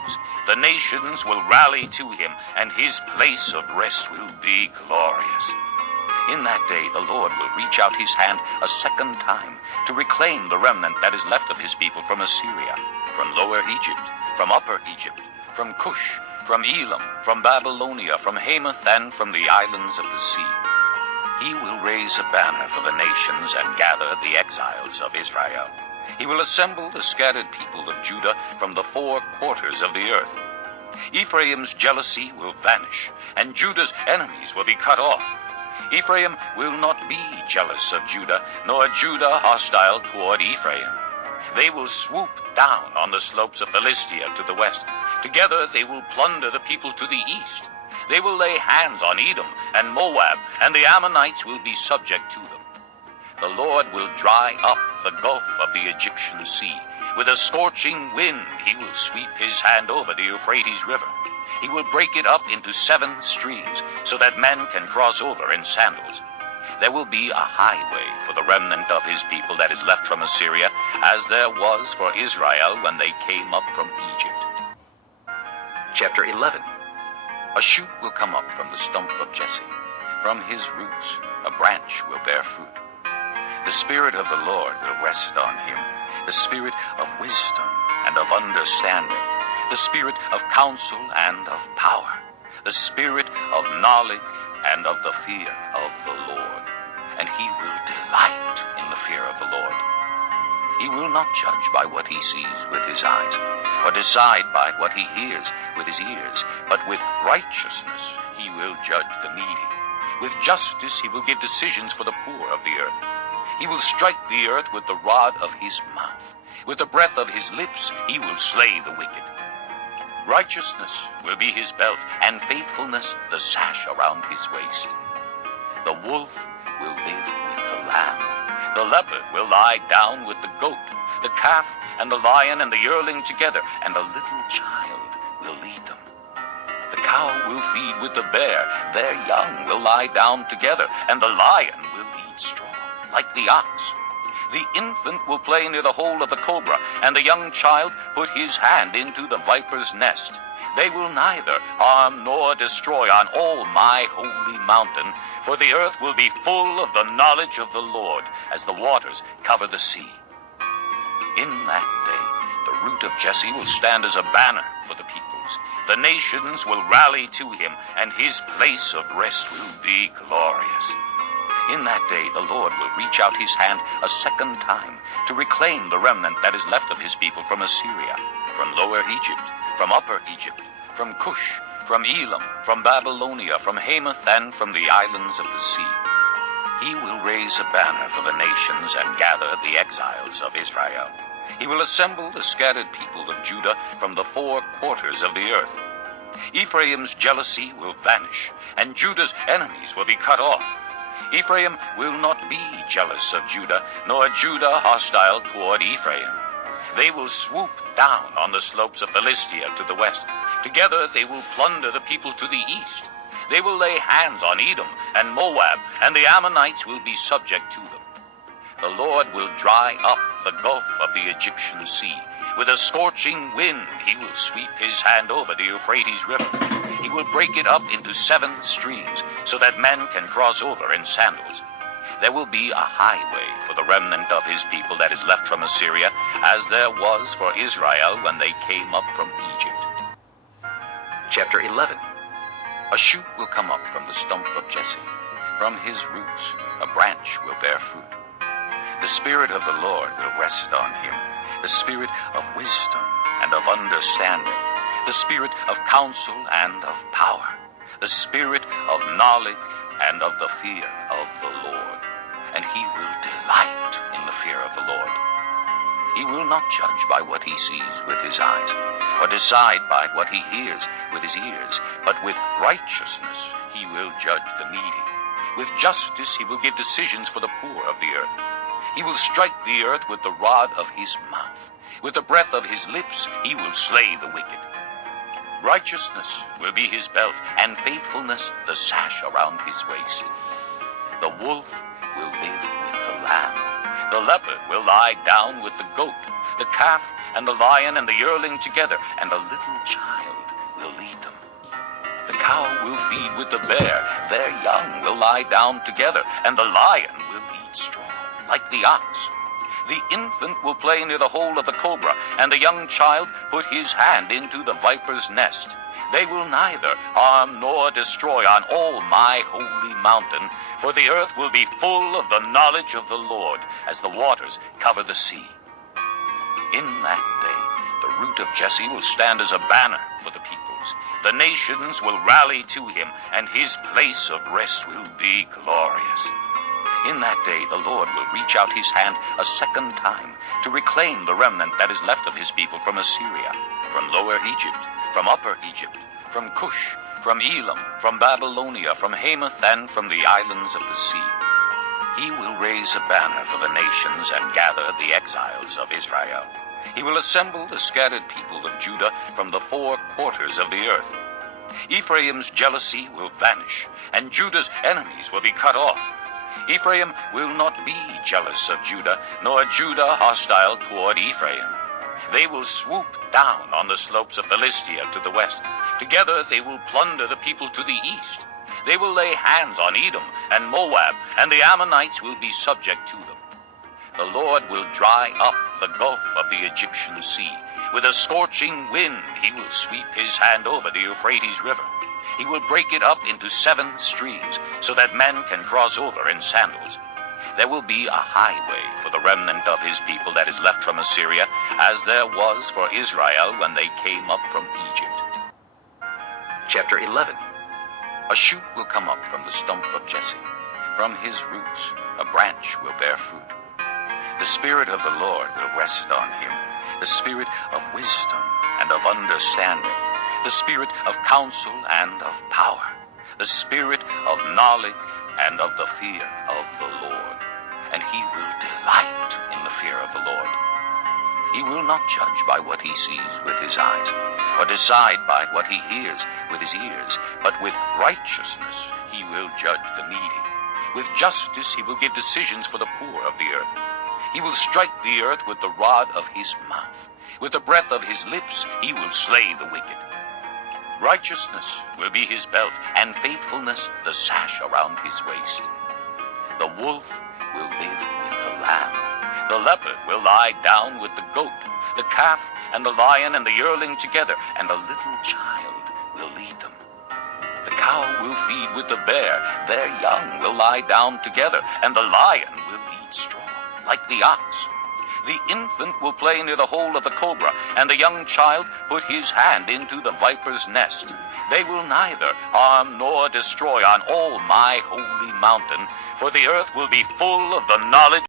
rose. The nations will rally to him, and his place of rest will be glorious. In that day the Lord will reach out his hand a second time to reclaim the remnant that is left of his people from Assyria, from Lower Egypt, from Upper Egypt, from Cush, from Elam, from Babylonia, from Hamath, and from the islands of the sea. He will raise a banner for the nations and gather the exiles of Israel. He will assemble the scattered people of Judah from the four quarters of the earth. Ephraim's jealousy will vanish, and Judah's enemies will be cut off. Ephraim will not be jealous of Judah, nor Judah hostile toward Ephraim. They will swoop down on the slopes of Philistia to the west. Together they will plunder the people to the east. They will lay hands on Edom and Moab, and the Ammonites will be subject to them. The Lord will dry up the gulf of the Egyptian sea. With a scorching wind he will sweep his hand over the Euphrates River. He will break it up into 7 streams, so that men can cross over in sandals. There will be a highway for the remnant of his people that is left from Assyria, as there was for Israel when they came up from Egypt. Chapter 11. A shoot will come up from the stump of Jesse. From his roots a branch will bear fruit. The Spirit of the Lord will rest on him, the Spirit of wisdom and of understanding, the Spirit of counsel and of power, the Spirit of knowledge and of the fear of the Lord. And he will delight in the fear of the Lord. He will not judge by what he sees with his eyes, or decide by what he hears with his ears, but with righteousness he will judge the needy. With justice he will give decisions for the poor of the earth. He will strike the earth with the rod of his mouth. With the breath of his lips he will slay the wicked. Righteousness will be his belt, and faithfulness the sash around his waist. The wolf will live with the lamb. The leopard will lie down with the goat. The calf and the lion and the yearling together, and a little child will lead them. The cow will feed with the bear. Their young will lie down together, and the lion will eat straw like the ox. The infant will play near the hole of the cobra, and the young child put his hand into the viper's nest. They will neither harm nor destroy on all my holy mountain, for the earth will be full of the knowledge of the Lord, as the waters cover the sea. In that day, the root of Jesse will stand as a banner for the peoples. The nations will rally to him, and his place of rest will be glorious. In that day the Lord will reach out his hand a second time to reclaim the remnant that is left of his people from Assyria, from Lower Egypt, from Upper Egypt, from Cush, from Elam, from Babylonia, from Hamath, and from the islands of the sea. He will raise a banner for the nations and gather the exiles of Israel. He will assemble the scattered people of Judah from the four quarters of the earth. Ephraim's jealousy will vanish, and Judah's enemies will be cut off. Ephraim will not be jealous of Judah, nor Judah hostile toward Ephraim. They will swoop down on the slopes of Philistia to the west. Together they will plunder the people to the east. They will lay hands on Edom and Moab, and the Ammonites will be subject to them. The Lord will dry up the gulf of the Egyptian sea. With a scorching wind he will sweep his hand over the Euphrates River. He will break it up into 7 streams, so that men can cross over in sandals. There will be a highway for the remnant of his people that is left from Assyria, as there was for Israel when they came up from Egypt. Chapter 11. A shoot will come up from the stump of Jesse. From his roots a branch will bear fruit. The Spirit of the Lord will rest on him, the Spirit of wisdom and of understanding, the Spirit of counsel and of power, the Spirit of knowledge and of the fear of the Lord. And he will delight in the fear of the Lord. He will not judge by what he sees with his eyes, or decide by what he hears with his ears, but with righteousness he will judge the needy. With justice he will give decisions for the poor of the earth. He will strike the earth with the rod of his mouth. With the breath of his lips he will slay the wicked. Righteousness will be his belt, and faithfulness the sash around his waist. The wolf will live with the lamb. The leopard will lie down with the goat. the calf and the lion and the yearling together, and a little child will lead them. The cow will feed with the bear, their young will lie down together, and the lion will eat straw like the ox. The infant will play near the hole of the cobra, and the young child put his hand into the viper's nest. They will neither harm nor destroy on all my holy mountain, for the earth will be full of the knowledge of the Lord, as the waters cover the sea. In that day, the root of Jesse will stand as a banner for the peoples. The nations will rally to him, and his place of rest will be glorious. In that day, the Lord will reach out his hand a second time to reclaim the remnant that is left of his people from Assyria, from Lower Egypt, from Upper Egypt, from Cush, from Elam, from Babylonia, from Hamath, and from the islands of the sea. He will raise a banner for the nations and gather the exiles of Israel. He will assemble the scattered people of Judah from the four quarters of the earth. Ephraim's jealousy will vanish, and Judah's enemies will be cut off. Ephraim will not be jealous of Judah, nor Judah hostile toward Ephraim. They will swoop down on the slopes of Philistia to the west. Together they will plunder the people to the east. They will lay hands on Edom and Moab, and the Ammonites will be subject to them. The Lord will dry up the gulf of the Egyptian sea. With a scorching wind he will sweep his hand over the Euphrates River. He will break it up into 7 streams, so that men can cross over in sandals. There will be a highway for the remnant of his people that is left from Assyria, as there was for Israel when they came up from Egypt. Chapter 11. A shoot will come up from the stump of Jesse. From his roots a branch will bear fruit. The Spirit of the Lord will rest on him, the Spirit of wisdom and of understanding, the Spirit of counsel and of power, the Spirit of knowledge and of the fear of the Lord. And he will delight in the fear of the Lord. He will not judge by what he sees with his eyes, or decide by what he hears with his ears, but with righteousness he will judge the needy. With justice he will give decisions for the poor of the earth. He will strike the earth with the rod of his mouth. With the breath of his lips he will slay the wicked. Righteousness will be his belt, and faithfulness the sash around his waist. The wolf will live with the lamb. The leopard will lie down with the goat. The calf and the lion and the yearling together, and a little child will lead them. The cow will feed with the bear. Their young will lie down together, and the lion will eat straw like the ox. The infant will play near the hole of the cobra, and the young child put his hand into the viper's nest. They will neither harm nor destroy on all my holy mountain, for the earth will be full of the knowledge